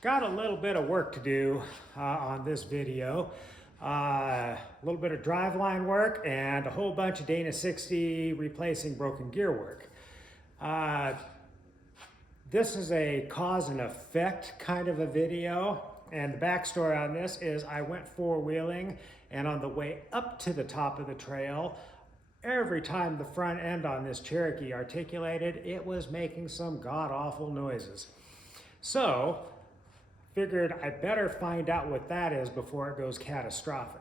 Got a little bit of work to do on this video. A little bit of driveline work and a whole bunch of Dana 60 replacing broken gear work. This is a cause and effect kind of a video, and the backstory on this is I went four-wheeling, and on the way up to the top of the trail, every time the front end on this Cherokee articulated, it was making some god-awful noises. So figured I better find out what that is before it goes catastrophic.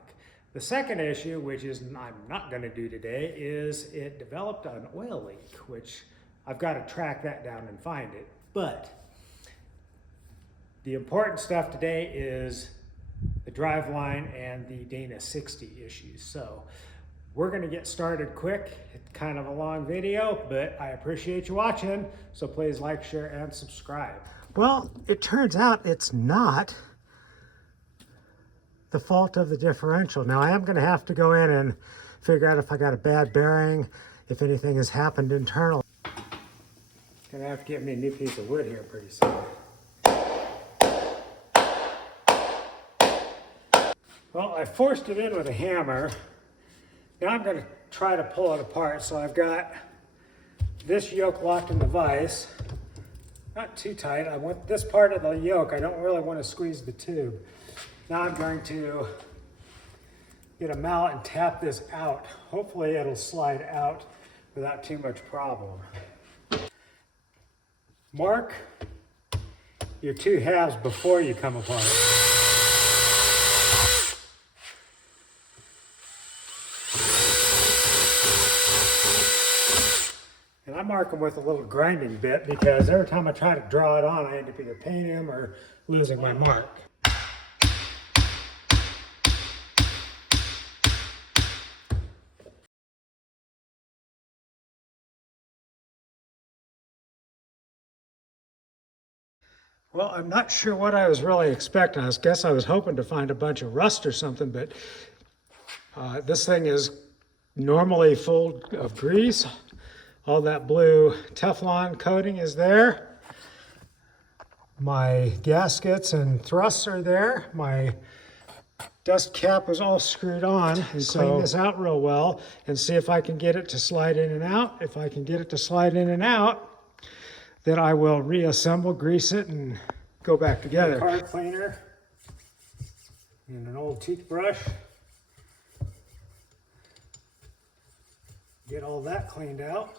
The second issue, which is I'm not going to do today, is it developed an oil leak, which I've got to track that down and find it. But the important stuff today is the driveline and the Dana 60 issues. So we're going to get started quick. It's kind of a long video, but I appreciate you watching. So please like, share, and subscribe. Well, it turns out it's not the fault of the differential. Now I am going to have to go in and figure out if I got a bad bearing, if anything has happened internally. Gonna have to get me a new piece of wood here pretty soon. Well, I forced it in with a hammer. Now I'm going to try to pull it apart. So I've got this yoke locked in the vise. Not too tight. I want this part of the yoke. I don't really want to squeeze the tube. Now I'm going to get a mallet and tap this out. Hopefully it'll slide out without too much problem. Mark your two halves before you come apart. And I mark them with a little grinding bit because every time I try to draw it on, I end up either painting them or losing my mark. Well, I'm not sure what I was really expecting. I guess I was hoping to find a bunch of rust or something, but this thing is normally full of grease. All that blue Teflon coating is there. My gaskets and thrusts are there. My dust cap is all screwed on. So clean this out real well and see if I can get it to slide in and out. If I can get it to slide in and out, then I will reassemble, grease it, and go back together. Car cleaner and an old toothbrush. Get all that cleaned out.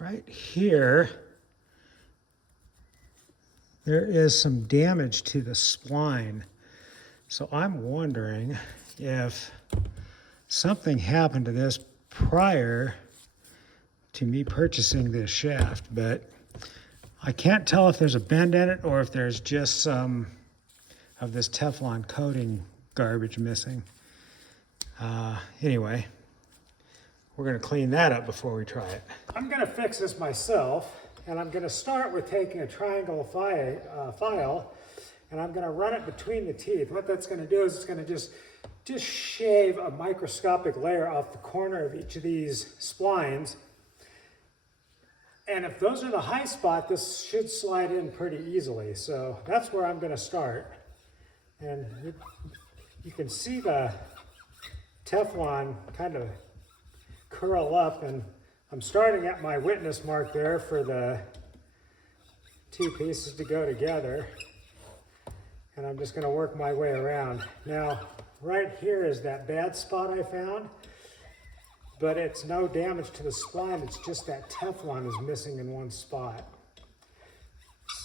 Right here, there is some damage to the spline. So I'm wondering if something happened to this prior to me purchasing this shaft, but I can't tell if there's a bend in it or if there's just some of this Teflon coating garbage missing. Anyway. We're going to clean that up before we try it. I'm going to fix this myself, and I'm going to start with taking a triangle file, and I'm going to run it between the teeth. What that's going to do is it's going to just shave a microscopic layer off the corner of each of these splines. And if those are the high spot, this should slide in pretty easily. So that's where I'm going to start. And you can see the Teflon kind of curl up, and I'm starting at my witness mark there for the two pieces to go together, and I'm just going to work my way around. Now right here is that bad spot I found, but it's no damage to the spline, it's just that Teflon is missing in one spot.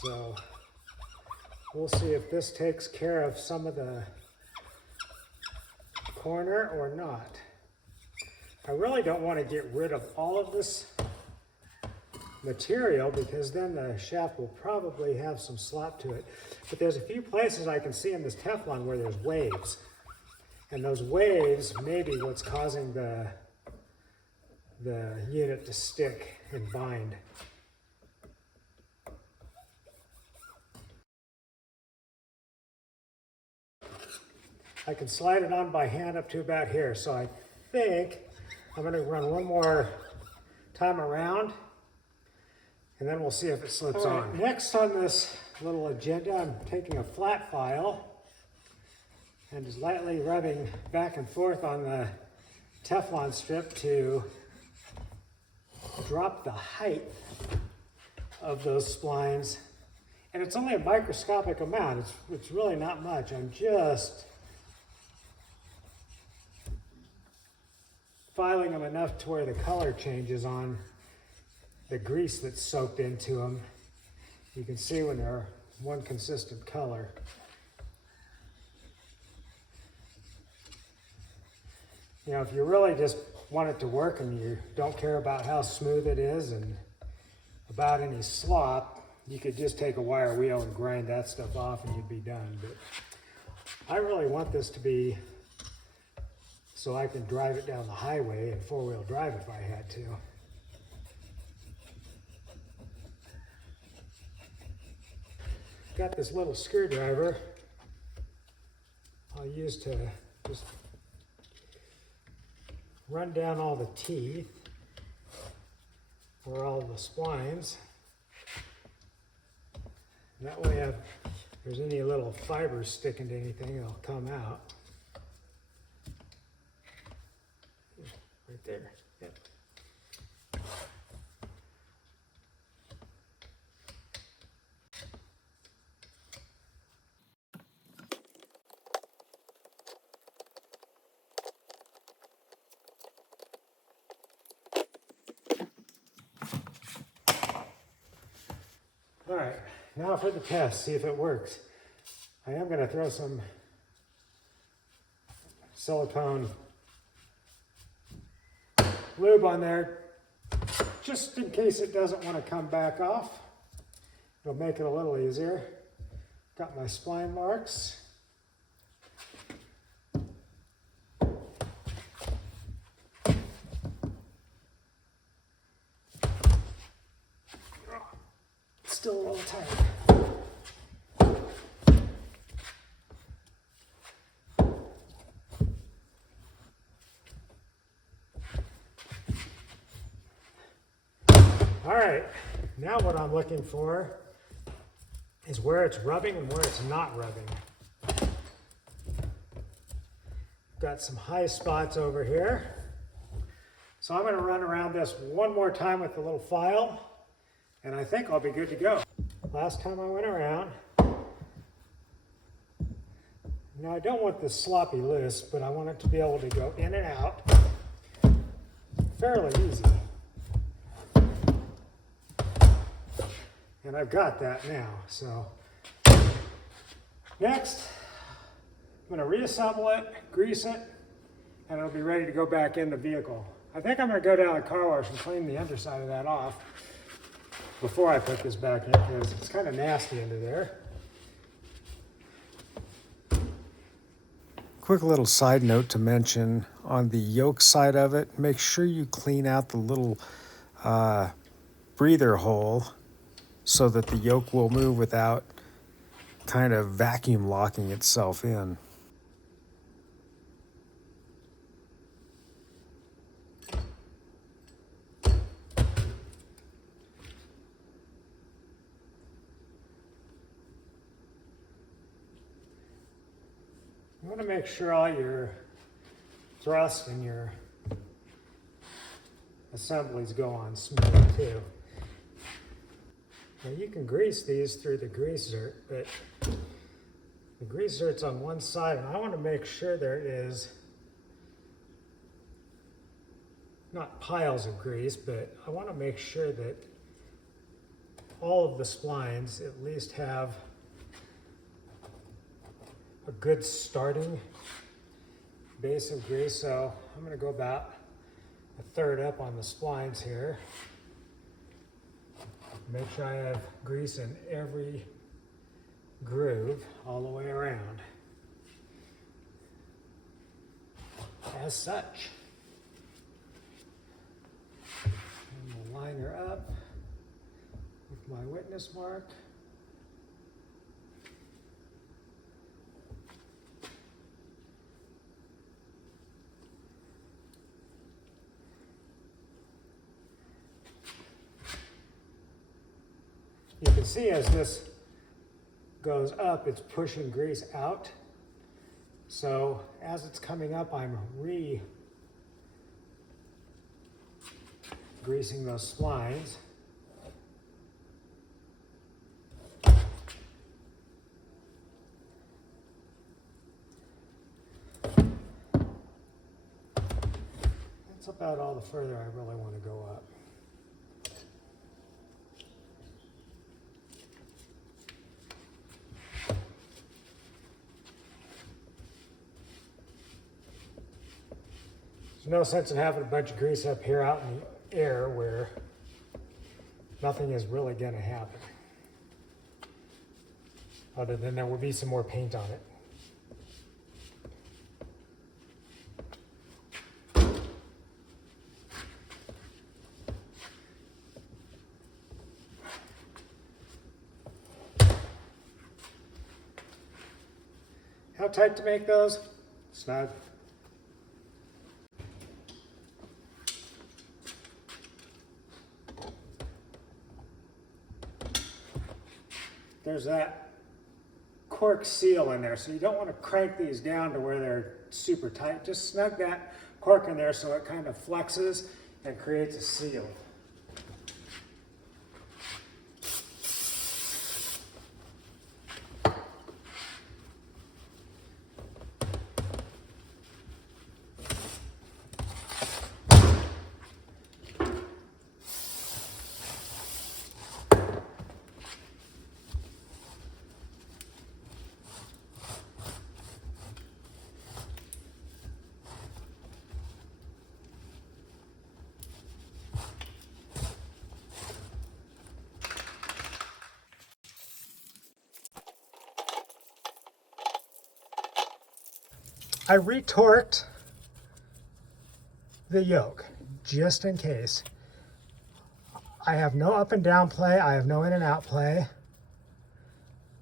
So We'll see if this takes care of some of the corner or not. I really don't want to get rid of all of this material because then the shaft will probably have some slop to it. But there's a few places I can see in this Teflon where there's waves. And those waves may be what's causing the unit to stick and bind. I can slide it on by hand up to about here. So I think I'm going to run one more time around and then we'll see if it slips on. Next on this little agenda, I'm taking a flat file and just lightly rubbing back and forth on the Teflon strip to drop the height of those splines. And it's only a microscopic amount. It's really not much. I'm just filing them enough to where the color changes on the grease that's soaked into them. You can see when they're one consistent color. You know, if you really just want it to work and you don't care about how smooth it is and about any slop, you could just take a wire wheel and grind that stuff off and you'd be done. But I really want this to be so I can drive it down the highway and four-wheel drive if I had to. Got this little screwdriver I'll use to just run down all the teeth or all the splines. And that way if there's any little fibers sticking to anything, it'll come out. Right there. Yep. All right, now for the test, see if it works. I am going to throw some silicone lube on there just in case it doesn't want to come back off. It'll make it a little easier. Got my spline marks. Still a little tight. All right, now what I'm looking for is where it's rubbing and where it's not rubbing. Got some high spots over here. So I'm going to run around this one more time with the little file, and I think I'll be good to go. Last time I went around, now I don't want this sloppy loose, but I want it to be able to go in and out fairly easy. And I've got that now, so. Next, I'm gonna reassemble it, grease it, and it'll be ready to go back in the vehicle. I think I'm gonna go down to the car wash and clean the underside of that off before I put this back in because it's kind of nasty under there. Quick little side note to mention on the yoke side of it, make sure you clean out the little breather hole so that the yoke will move without kind of vacuum locking itself in. You want to make sure all your thrust and your assemblies go on smooth too. Now you can grease these through the grease zert, but the grease zert's on one side, and I want to make sure there is not piles of grease, but I want to make sure that all of the splines at least have a good starting base of grease. So I'm going to go about a third up on the splines here. Make sure I have grease in every groove all the way around. As such. And we'll line her up with my witness mark. You can see as this goes up, it's pushing grease out. So as it's coming up, I'm re-greasing those splines. That's about all the further I really want to go up. There's no sense in having a bunch of grease up here out in the air where nothing is really going to happen. Other than there will be some more paint on it. How tight to make those? Snug. There's that cork seal in there, so you don't want to crank these down to where they're super tight. Just snug that cork in there so it kind of flexes and creates a seal. I retorqued the yoke just in case. I have no up and down play. I have no in and out play.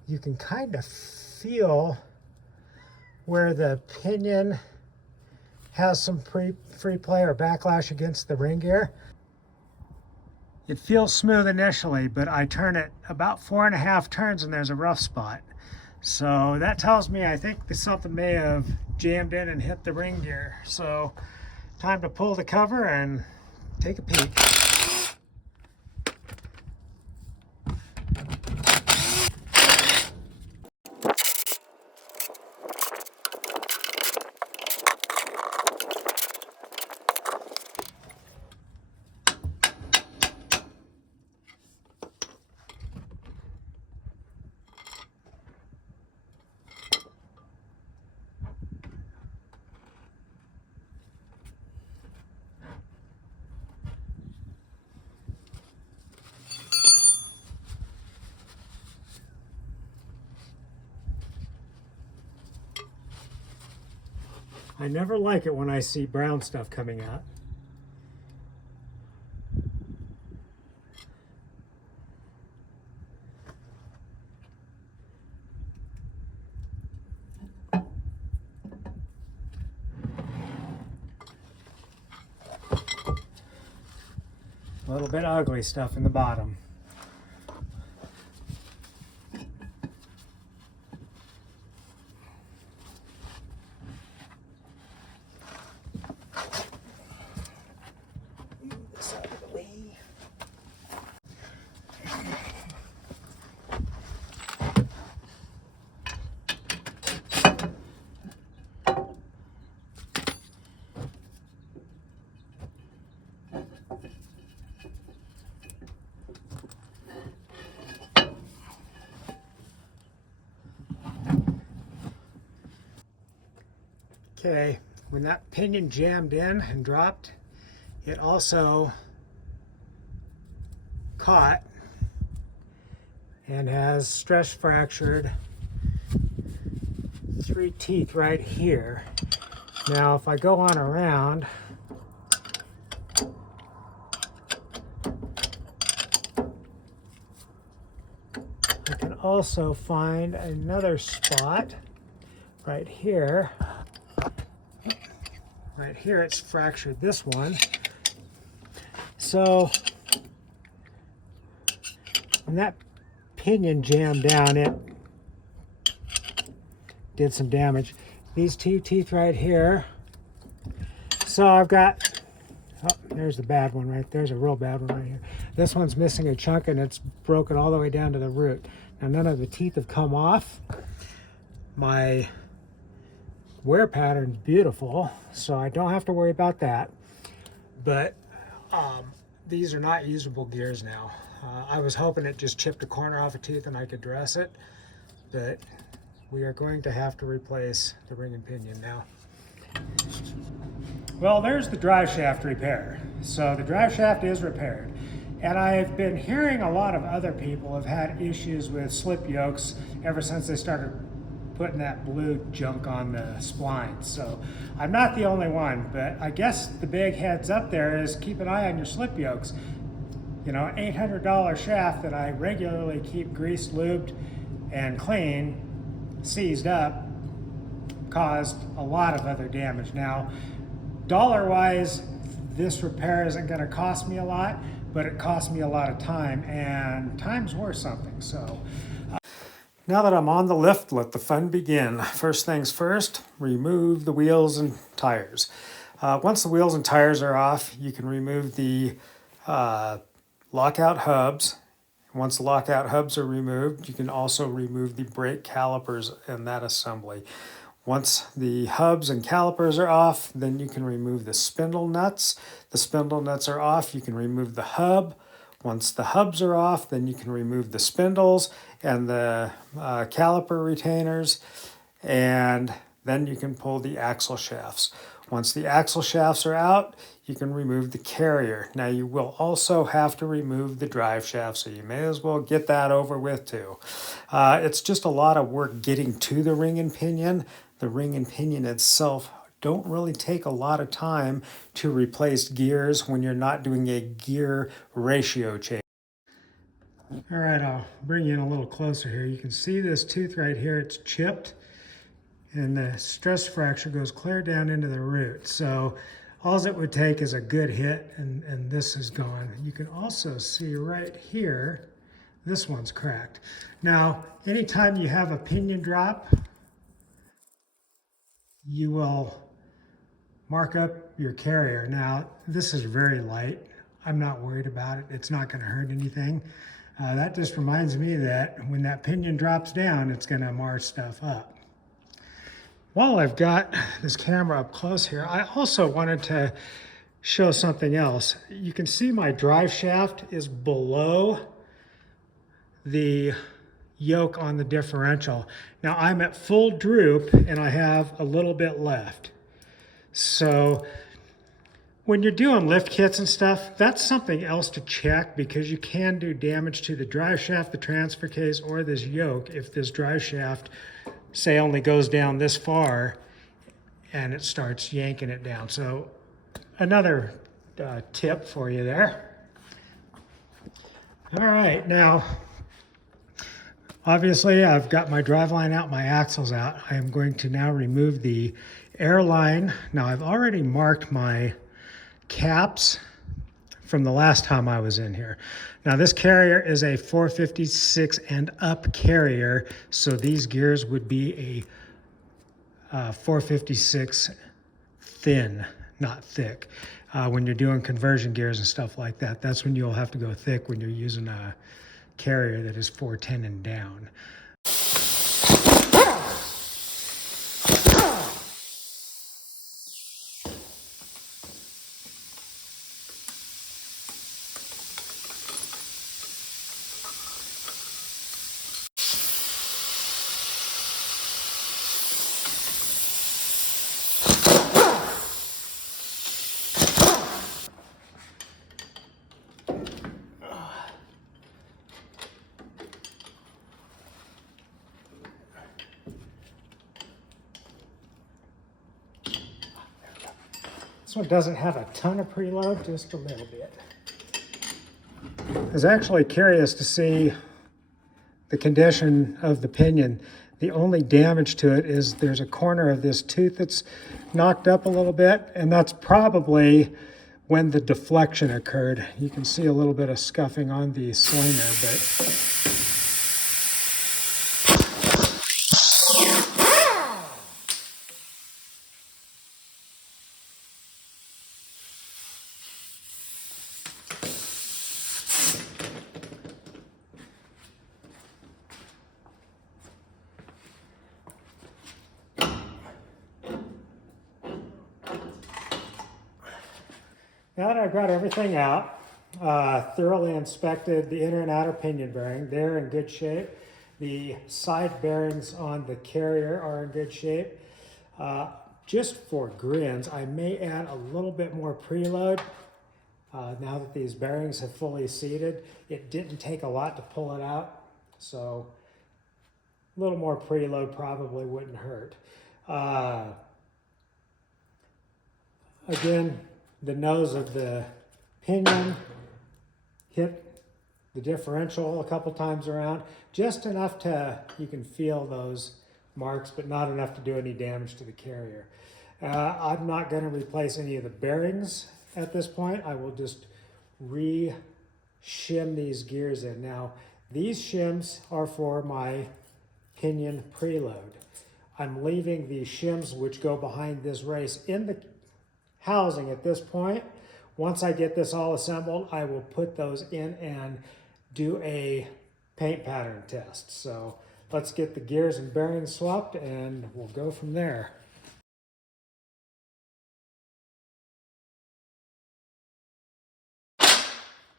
You can kind of feel where the pinion has some free play or backlash against the ring gear. It feels smooth initially, but I turn it about 4.5 turns and there's a rough spot. So that tells me I think that something may have jammed in and hit the ring gear. So time to pull the cover and take a peek. I never like it when I see brown stuff coming out. A little bit ugly stuff in the bottom. Okay, when that pinion jammed in and dropped, it also caught and has stress fractured 3 teeth right here. Now if I go on around, I can also find another spot right here. Right here it's fractured this one. So when that pinion jammed down, it did some damage. These 2 teeth right here. So I've got, oh, there's the bad one right there's a real bad one right here. This one's missing a chunk and it's broken all the way down to the root. Now none of the teeth have come off. My wear pattern's beautiful, so I don't have to worry about that. But these are not usable gears now. I was hoping it just chipped a corner off a tooth and I could dress it, but we are going to have to replace the ring and pinion now. Well, there's the drive shaft repair. So the drive shaft is repaired. And I've been hearing a lot of other people have had issues with slip yokes ever since they started putting that blue junk on the splines. So I'm not the only one, but I guess the big heads up there is keep an eye on your slip yokes. You know, an $800 shaft that I regularly keep greased, lubed, and clean, seized up, caused a lot of other damage. Now, dollar-wise, this repair isn't going to cost me a lot, but it cost me a lot of time, and time's worth something. So now that I'm on the lift, let the fun begin. First things first, remove the wheels and tires. Once the wheels and tires are off, you can remove the lockout hubs. Once the lockout hubs are removed, you can also remove the brake calipers in that assembly. Once the hubs and calipers are off, then you can remove the spindle nuts. The spindle nuts are off, you can remove the hub. Once the hubs are off, then you can remove the spindles and the caliper retainers, and then you can pull the axle shafts. Once the axle shafts are out, you can remove the carrier. Now you will also have to remove the drive shaft, so you may as well get that over with too. It's just a lot of work getting to the ring and pinion. The ring and pinion itself don't really take a lot of time to replace gears when you're not doing a gear ratio change. All right, I'll bring you in a little closer here. You can see this tooth right here, it's chipped, and the stress fracture goes clear down into the root. So all it would take is a good hit, and this is gone. You can also see right here, this one's cracked. Now, anytime you have a pinion drop, you will mark up your carrier. Now, this is very light. I'm not worried about it. It's not going to hurt anything. That just reminds me that when that pinion drops down, it's going to mar stuff up. While I've got this camera up close here, I also wanted to show something else. You can see my drive shaft is below the yoke on the differential. Now I'm at full droop and I have a little bit left. So when you're doing lift kits and stuff, that's something else to check, because you can do damage to the drive shaft, the transfer case, or this yoke if this drive shaft, say, only goes down this far and it starts yanking it down. So another tip for you there. All right, now obviously I've got my drive line out, my axles out. I am going to now remove the air line. Now I've already marked my caps from the last time I was in here. Now this carrier is a 456 and up carrier, so these gears would be a 456 thin, not thick. When you're doing conversion gears and stuff like that, that's when you'll have to go thick, when you're using a carrier that is 410 and down. This one doesn't have a ton of preload, just a little bit. I was actually curious to see the condition of the pinion. The only damage to it is there's a corner of this tooth that's knocked up a little bit, and that's probably when the deflection occurred. You can see a little bit of scuffing on the slinger, but now that I've got everything out, thoroughly inspected the inner and outer pinion bearing, they're in good shape. The side bearings on the carrier are in good shape. Just for grins, I may add a little bit more preload now that these bearings have fully seated. It didn't take a lot to pull it out, so a little more preload probably wouldn't hurt. Again, the nose of the pinion hit the differential a couple times around, just enough to, you can feel those marks, but not enough to do any damage to the carrier. I'm not going to replace any of the bearings at this point. I will just re-shim these gears in. Now, these shims are for my pinion preload. I'm leaving the shims which go behind this race in the housing at this point. Once I get this all assembled, I will put those in and do a paint pattern test. So let's get the gears and bearings swapped and we'll go from there.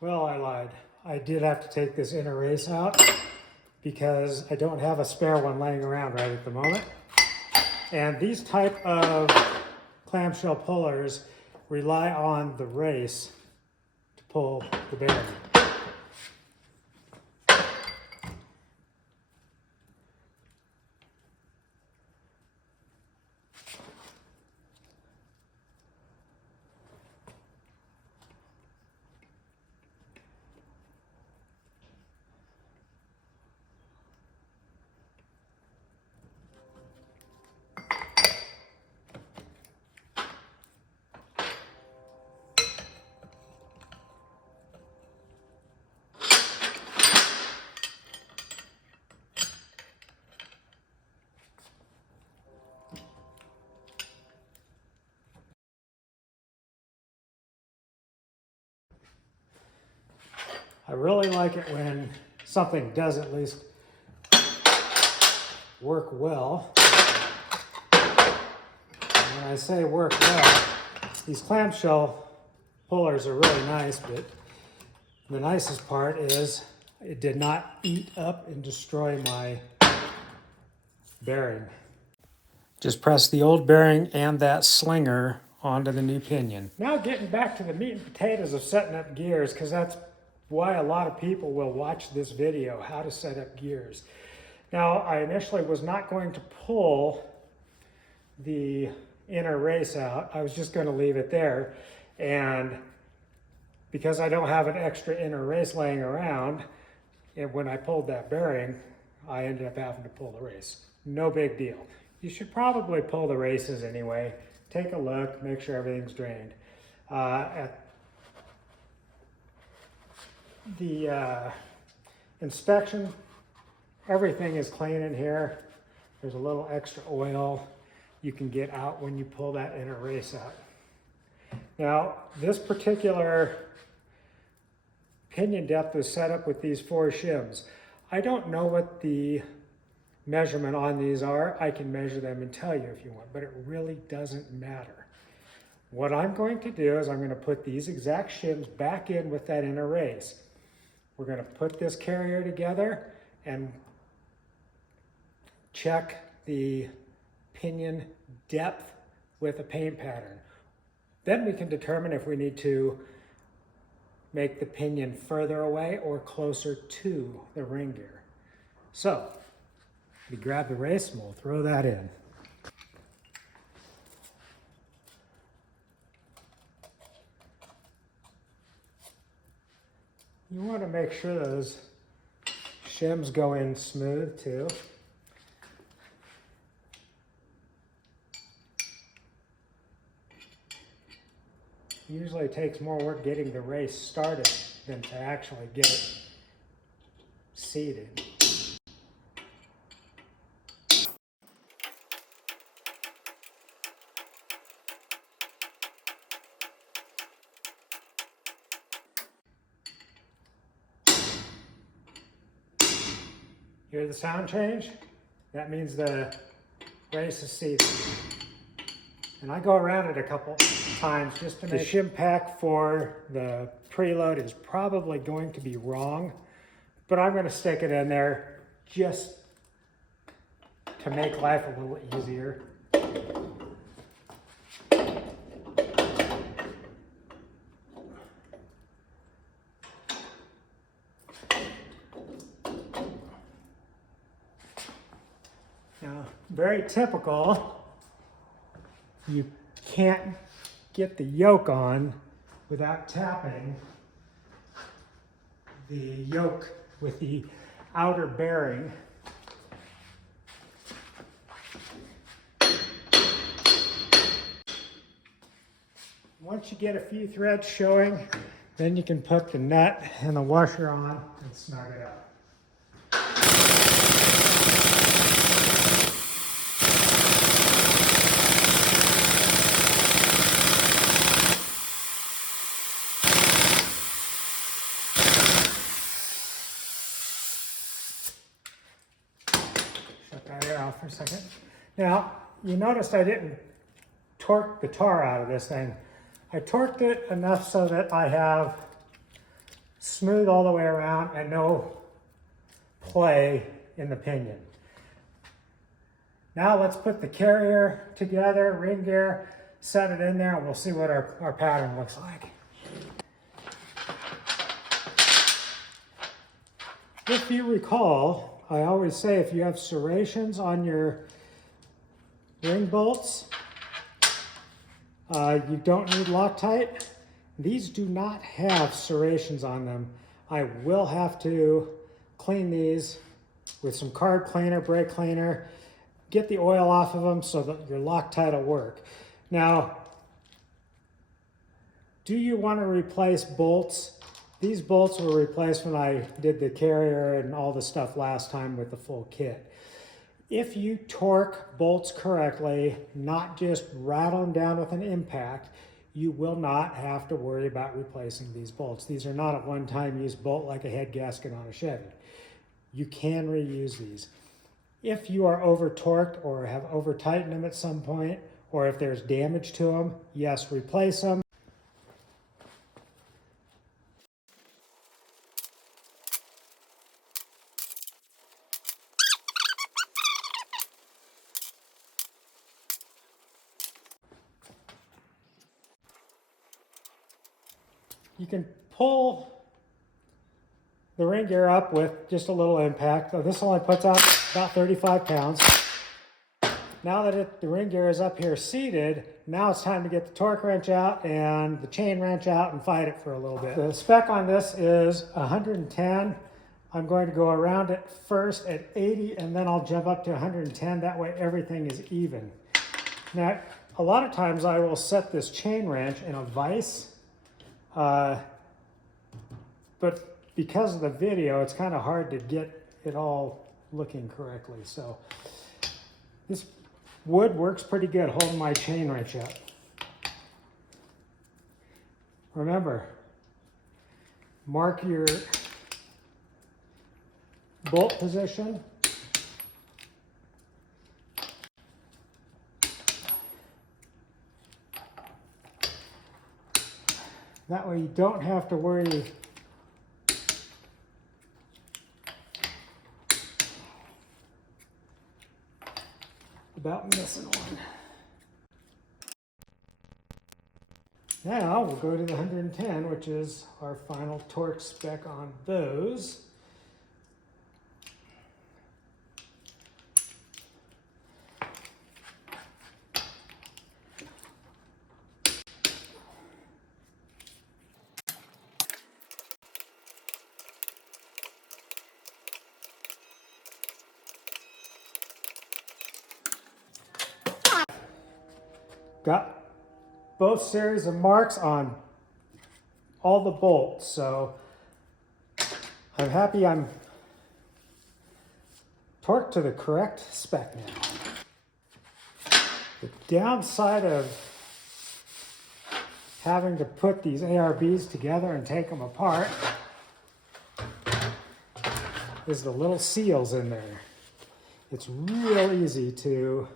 Well, I lied. I did have to take this inner race out because I don't have a spare one laying around right at the moment. And these type of clamshell pullers rely on the race to pull the bearing. I really like it when something does at least work well. And when I say work well, these clamshell pullers are really nice, but the nicest part is it did not eat up and destroy my bearing. Just press the old bearing and that slinger onto the new pinion. Now getting back to the meat and potatoes of setting up gears, because that's why a lot of people will watch this video, how to set up gears. Now, I initially was not going to pull the inner race out. I was just going to leave it there. And because I don't have an extra inner race laying around, and when I pulled that bearing, I ended up having to pull the race. No big deal. You should probably pull the races anyway. Take a look, make sure everything's drained. At the inspection, everything is clean in here. There's a little extra oil you can get out when you pull that inner race out. Now, this particular pinion depth is set up with these 4 shims. I don't know what the measurement on these are. I can measure them and tell you if you want, but it really doesn't matter. What I'm going to do is I'm going to put these exact shims back in with that inner race. We're going to put this carrier together and check the pinion depth with a paint pattern. Then we can determine if we need to make the pinion further away or closer to the ring gear. So, we grab the race and we'll throw that in. You want to make sure those shims go in smooth too. Usually it takes more work getting the race started than to actually get it seated. Hear the sound change? That means the race is seated. And I go around it a couple times just to make the shim pack for the preload is probably going to be wrong, but I'm going to stick it in there just to make life a little easier. Now, very typical, you can't get the yoke on without tapping the yoke with the outer bearing. Once you get a few threads showing, then you can put the nut and the washer on and snug it up. Shut that air off for a second. Now, you noticed I didn't torque the tar out of this thing. I torqued it enough so that I have smooth all the way around and no play in the pinion. Now let's put the carrier together, ring gear, set it in there, and we'll see what our pattern looks like. If you recall, I always say if you have serrations on your ring bolts, you don't need Loctite. These do not have serrations on them. I will have to clean these with some carb cleaner, brake cleaner, get the oil off of them so that your Loctite will work. Now, do you want to replace bolts? These bolts were replaced when I did the carrier and all the stuff last time with the full kit. If you torque bolts correctly, not just rattle them down with an impact, you will not have to worry about replacing these bolts. These are not a one-time use bolt like a head gasket on a Chevy. You can reuse these. If you are over-torqued or have over-tightened them at some point, or if there's damage to them, yes, replace them. You can pull the ring gear up with just a little impact. This only puts out about 35 pounds. Now that the ring gear is up here seated, now it's time to get the torque wrench out and the chain wrench out and fight it for a little bit. The spec on this is 110. I'm going to go around it first at 80 and then I'll jump up to 110. That way everything is even. Now, a lot of times I will set this chain wrench in a vise. But because of the video, it's kind of hard to get it all looking correctly. So this wood works pretty good holding my chain wrench up. Remember, mark your bolt position. That way you don't have to worry about missing one. Now we'll go to the 110, which is our final torque spec on those. got both series of marks on all the bolts, so I'm happy I'm torqued to the correct spec now. The downside of having to put these ARBs together and take them apart is the little seals in there. It's real easy to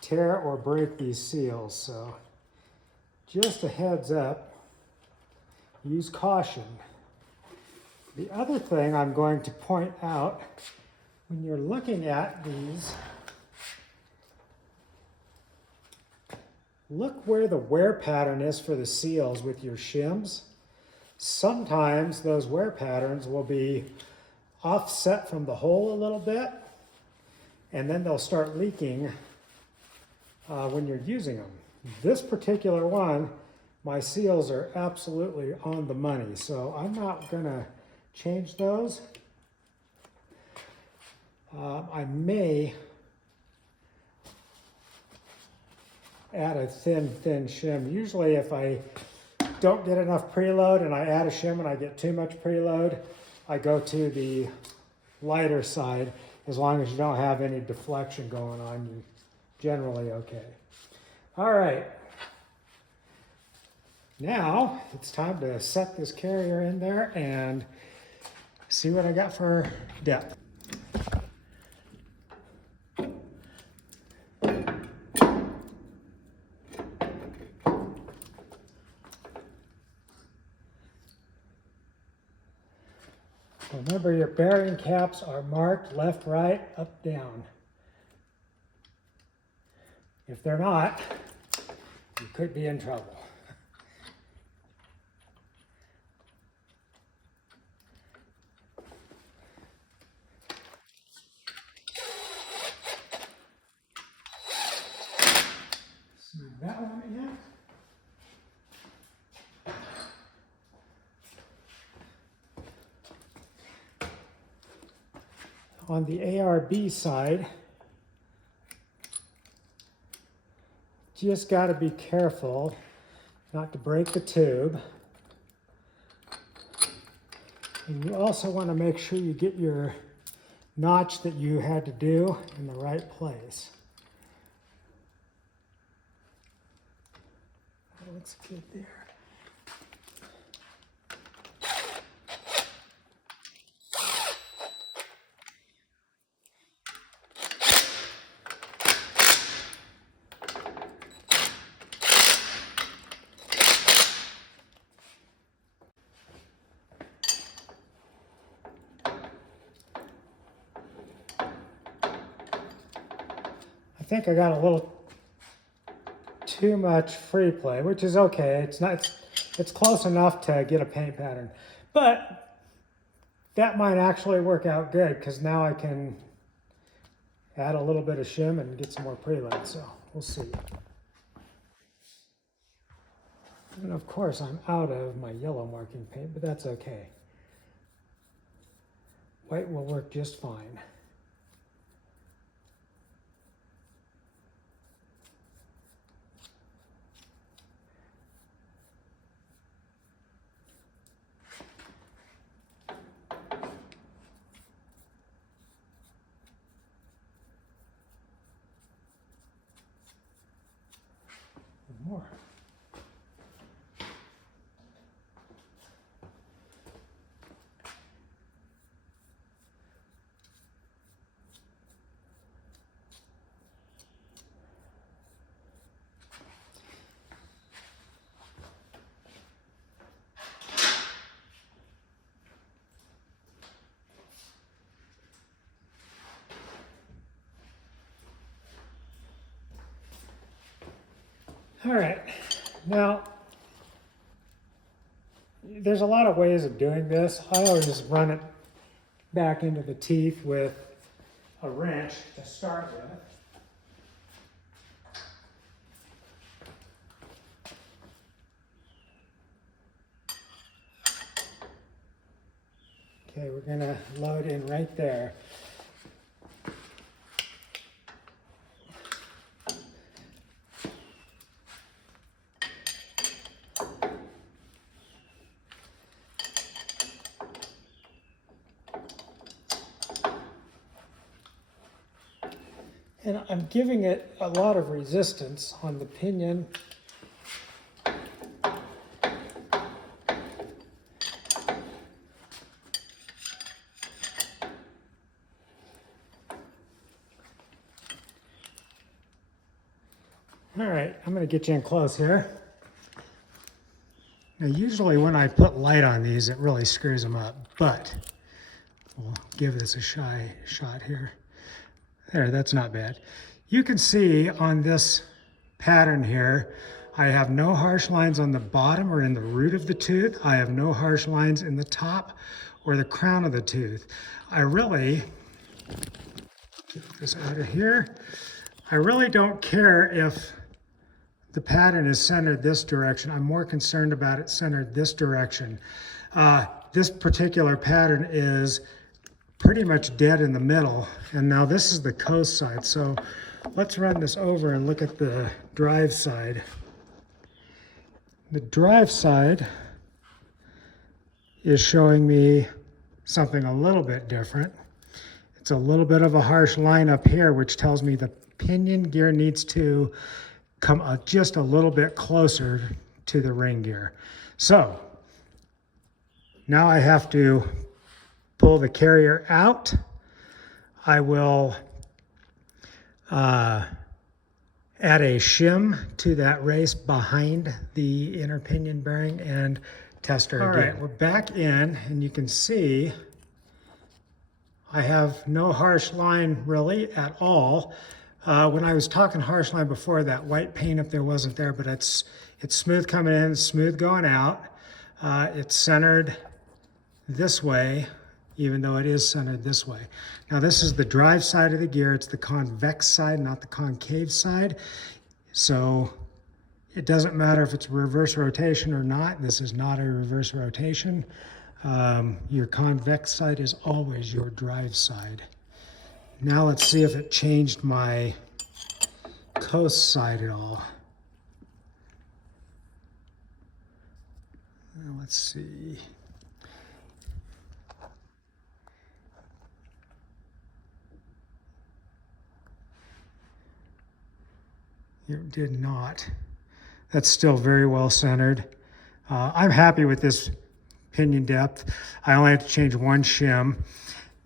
tear or break these seals, so just a heads up, use caution. The other thing I'm going to point out, when you're looking at these, look where the wear pattern is for the seals with your shims. Sometimes those wear patterns will be offset from the hole a little bit, and then they'll start leaking when you're using them. This particular one, my seals are absolutely on the money, so I'm not gonna change those. I may add a thin shim. Usually if I don't get enough preload and I add a shim and I get too much preload, I go to the lighter side. As long as you don't have any deflection going on, you're generally okay. All right. Now it's time to set this carrier in there and see what I got for depth. Remember, your bearing caps are marked left, right, up, down. If they're not, you could be in trouble. See that one in. On the ARB side, just got to be careful not to break the tube. And you also want to make sure you get your notch that you had to do in the right place. That looks good there. I think I got a little too much free play, which is okay. It's close enough to get a paint pattern, but that might actually work out good because now I can add a little bit of shim and get some more preload. So we'll see. And of course, I'm out of my yellow marking paint, but that's okay. White will work just fine. More. All right, now there's a lot of ways of doing this. I always just run it back into the teeth with a wrench to start with. Okay, we're gonna load in right there. And I'm giving it a lot of resistance on the pinion. All right, I'm going to get you in close here. Now, usually when I put light on these, it really screws them up, but we'll give this a shot here. There, that's not bad. You can see on this pattern here, I have no harsh lines on the bottom or in the root of the tooth. I have no harsh lines in the top or the crown of the tooth. I really, get this out of here, I really don't care if the pattern is centered this direction. I'm more concerned about it centered this direction. This particular pattern is pretty much dead in the middle. And now this is the coast side. So let's run this over and look at the drive side. The drive side is showing me something a little bit different. It's a little bit of a harsh line up here, which tells me the pinion gear needs to come just a little bit closer to the ring gear. So now I have to pull the carrier out. I will add a shim to that race behind the inner pinion bearing and test her again. All right, we're back in, and you can see I have no harsh line really at all. When I was talking harsh line before, that white paint up there wasn't there, but it's smooth coming in, smooth going out. It's centered this way, even though it is centered this way. Now this is the drive side of the gear. It's the convex side, not the concave side. So it doesn't matter if it's reverse rotation or not. This is not a reverse rotation. Your convex side is always your drive side. Now let's see if it changed my coast side at all. Now let's see. It did not. That's still very well centered. I'm happy with this pinion depth. I only had to change one shim.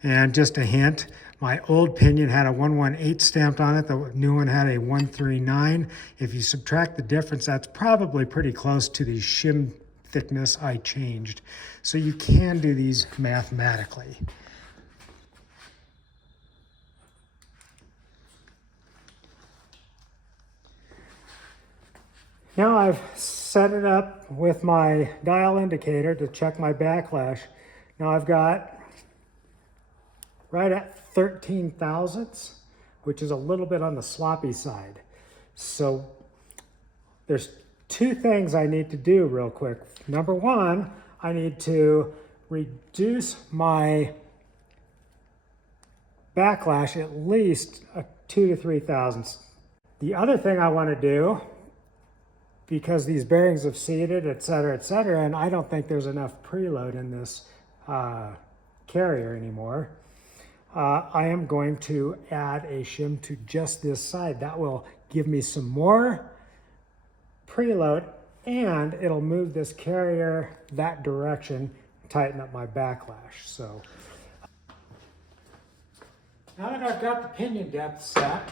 And just a hint, my old pinion had a 118 stamped on it. The new one had a 139. If you subtract the difference, that's probably pretty close to the shim thickness I changed. So you can do these mathematically. Now I've set it up with my dial indicator to check my backlash. Now I've got right at 13 thousandths, which is a little bit on the sloppy side. So there's two things I need to do real quick. Number one, I need to reduce my backlash at least 2 to 3 thousandths. The other thing I want to do, because these bearings have seated, et cetera, and I don't think there's enough preload in this carrier anymore, I am going to add a shim to just this side. That will give me some more preload, and it'll move this carrier that direction, tighten up my backlash. So now that I've got the pinion depth set,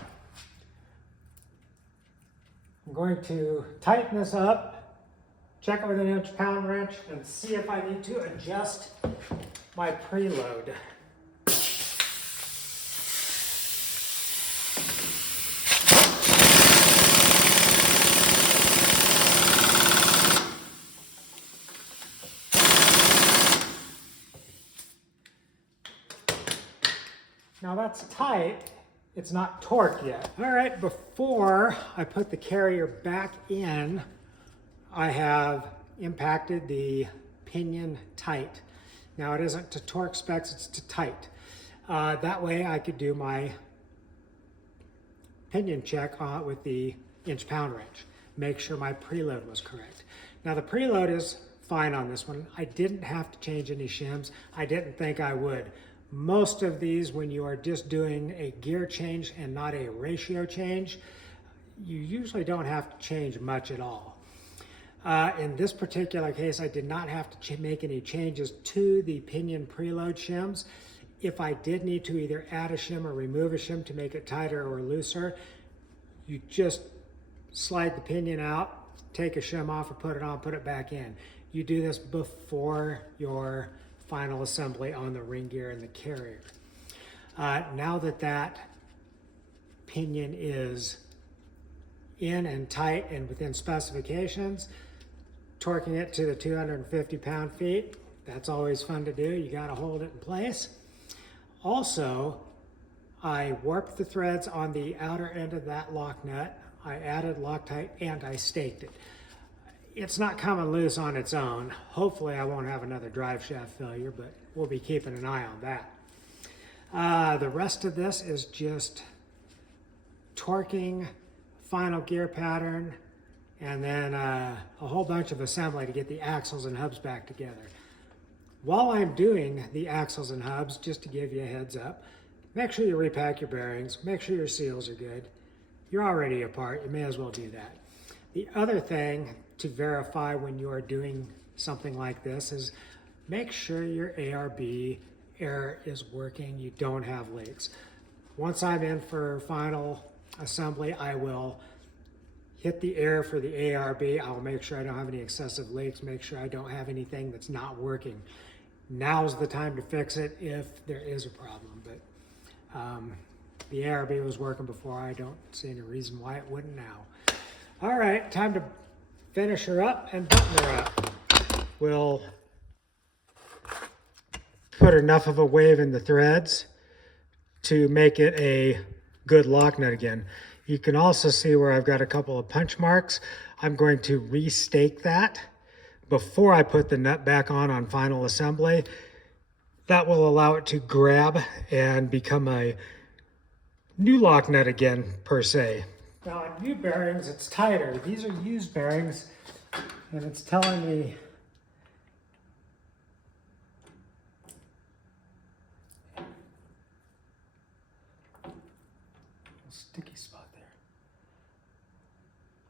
I'm going to tighten this up, check it with an inch-pound wrench, and see if I need to adjust my preload. Now that's tight. It's not torqued yet. All right, before I put the carrier back in, I have impacted the pinion tight. Now it isn't to torque specs, it's to tight. That way I could do my pinion check with the inch-pound wrench. Make sure my preload was correct. Now the preload is fine on this one. I didn't have to change any shims. I didn't think I would. Most of these, when you are just doing a gear change and not a ratio change, you usually don't have to change much at all. In this particular case, I did not have to make any changes to the pinion preload shims. If I did need to either add a shim or remove a shim to make it tighter or looser, you just slide the pinion out, take a shim off or put it on, put it back in. You do this before your final assembly on the ring gear and the carrier. Now that that pinion is in and tight and within specifications, torquing it to the 250 pound-feet, that's always fun to do. You gotta hold it in place. Also, I warped the threads on the outer end of that lock nut. I added Loctite and I staked it. It's not coming loose on its own. Hopefully I won't have another drive shaft failure, but we'll be keeping an eye on that. The rest of this is just torquing, final gear pattern, and then a whole bunch of assembly to get the axles and hubs back together. While I'm doing the axles and hubs, just to give you a heads up, make sure you repack your bearings, make sure your seals are good. You're already apart, you may as well do that. The other thing to verify when you are doing something like this is make sure your ARB air is working, you don't have leaks. Once I'm in for final assembly, I will hit the air for the ARB. I'll make sure I don't have any excessive leaks, make sure I don't have anything that's not working. Now's the time to fix it if there is a problem, but the ARB was working before. I don't see any reason why it wouldn't now. All right, time to finish her up and button her up. We'll put enough of a wave in the threads to make it a good lock nut again. You can also see where I've got a couple of punch marks. I'm going to restake that before I put the nut back on final assembly. That will allow it to grab and become a new lock nut again, per se. Now on new bearings, it's tighter. These are used bearings, and it's telling me sticky spot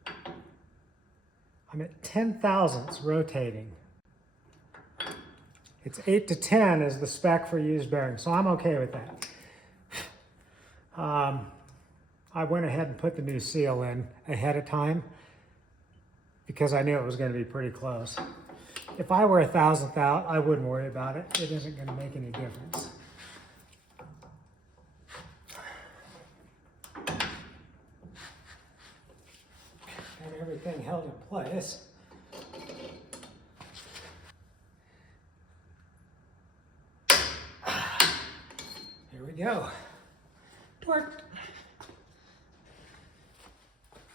there. I'm at 10 thousandths rotating. It's 8 to 10 is the spec for used bearings, so I'm okay with that. I went ahead and put the new seal in ahead of time because I knew it was going to be pretty close. If I were 1,000th out, I wouldn't worry about it. It isn't going to make any difference. And everything held in place. Here we go. Worked.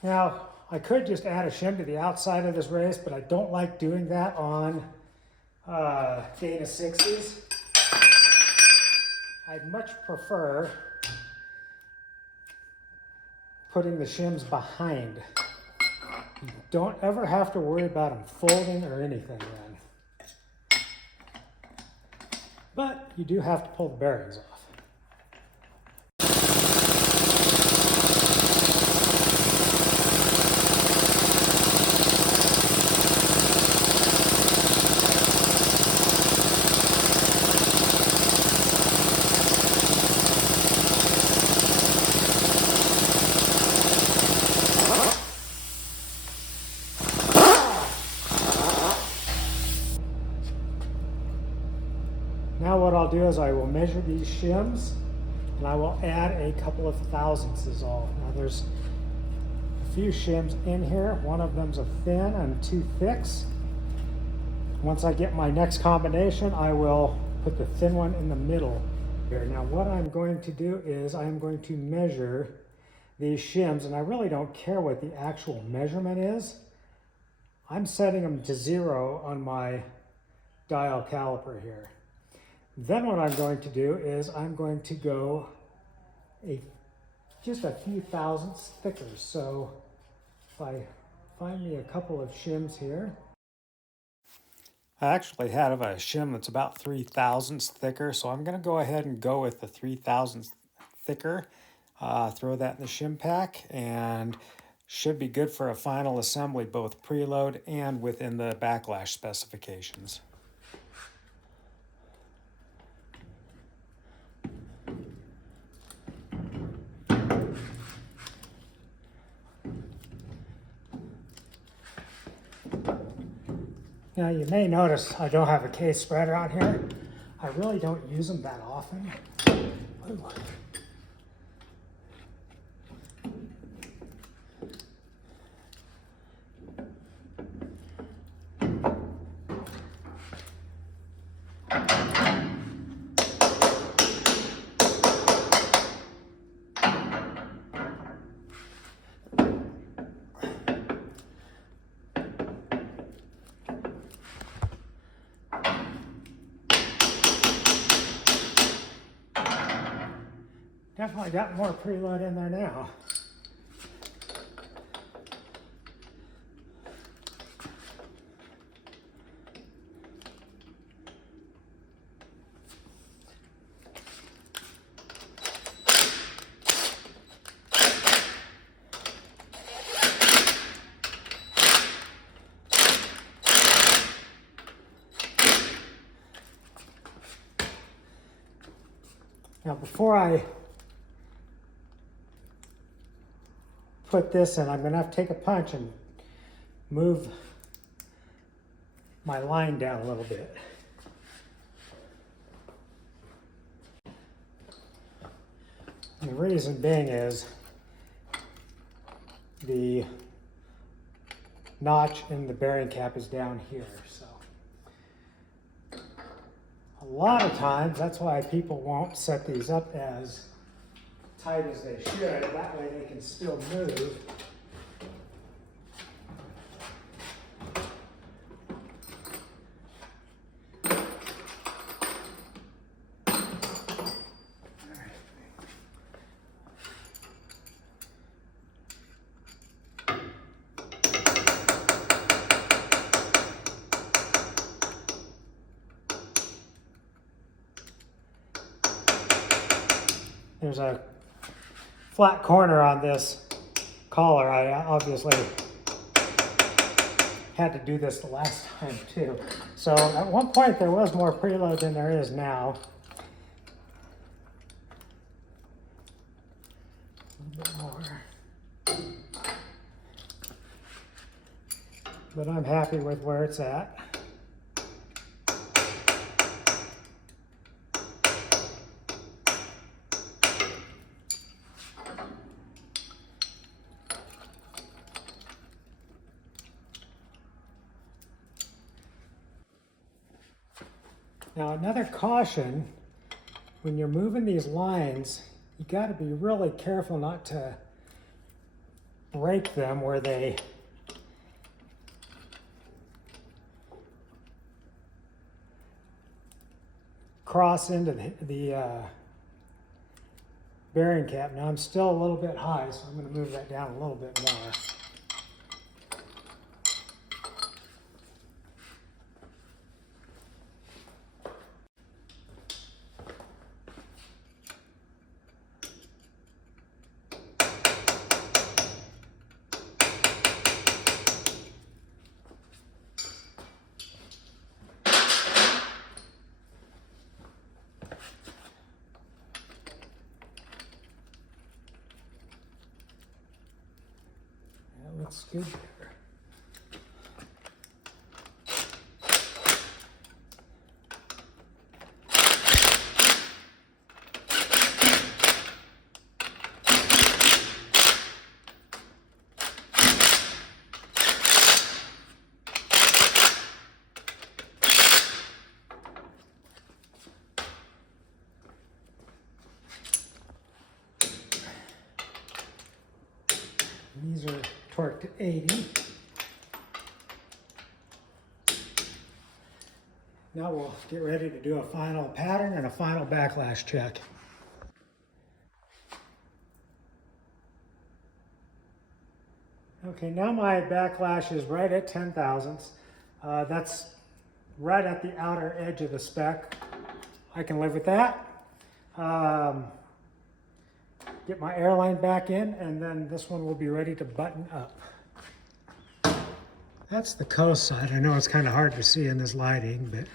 Now, I could just add a shim to the outside of this race, but I don't like doing that on Dana 60s. I'd much prefer putting the shims behind. You don't ever have to worry about them folding or anything then. But you do have to pull the bearings off. Now what I'll do is I will measure these shims and I will add a couple of thousandths is all. Now there's a few shims in here. One of them's a thin and 2 thicks. Once I get my next combination, I will put the thin one in the middle here. Now what I'm going to do is I'm going to measure these shims, and I really don't care what the actual measurement is. I'm setting them to 0 on my dial caliper here. Then what I'm going to do is I'm going to go just a few thousandths thicker. So if I find me a couple of shims here, I actually have a shim that's about 3 thousandths thicker, so I'm going to go ahead and go with the 3 thousandths thicker. Throw that in the shim pack, and should be good for a final assembly, both preload and within the backlash specifications. Now you may notice I don't have a case spreader on here. I really don't use them that often. Ooh. Definitely got more preload in there now. Now before I put this in, I'm going to have to take a punch and move my line down a little bit. And the reason being is the notch in the bearing cap is down here. So a lot of times that's why people won't set these up as tight as they should. That way they can still move. There's a flat corner on this collar. I obviously had to do this the last time too. So at one point there was more preload than there is now. A little bit more. But I'm happy with where it's at. Now another caution, when you're moving these lines, you got to be really careful not to break them where they cross into the bearing cap. Now I'm still a little bit high, so I'm going to move that down a little bit more. Looks good there. These are torqued to 80. Now we'll get ready to do a final pattern and a final backlash check. Okay, now my backlash is right at 10 thousandths. That's right at the outer edge of the spec. I can live with that. Get my airline back in, and then this one will be ready to button up. That's the coast side. I know it's kind of hard to see in this lighting, but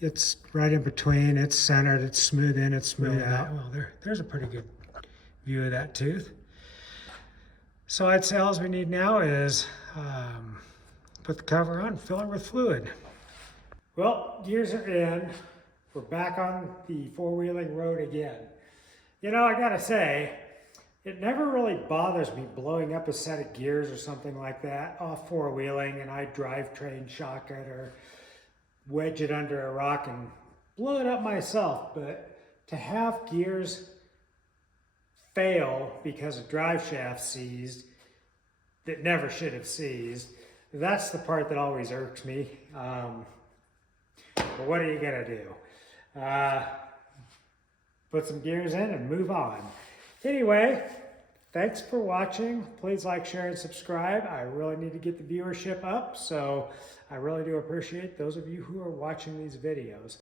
it's right in between. It's centered, it's smooth in, it's smooth out. Well, there's a pretty good view of that tooth. So I'd say all we need now is put the cover on, fill it with fluid. Well, gears are in. We're back on the four-wheeling road again. You know, I gotta say, it never really bothers me blowing up a set of gears or something like that off four-wheeling, and I drivetrain shock it or wedge it under a rock and blow it up myself. But to have gears fail because a drive shaft seized that never should have seized, that's the part that always irks me. But what are you gonna do? Put some gears in and move on. Anyway, thanks for watching. Please like, share, and subscribe. I really need to get the viewership up, so I really do appreciate those of you who are watching these videos.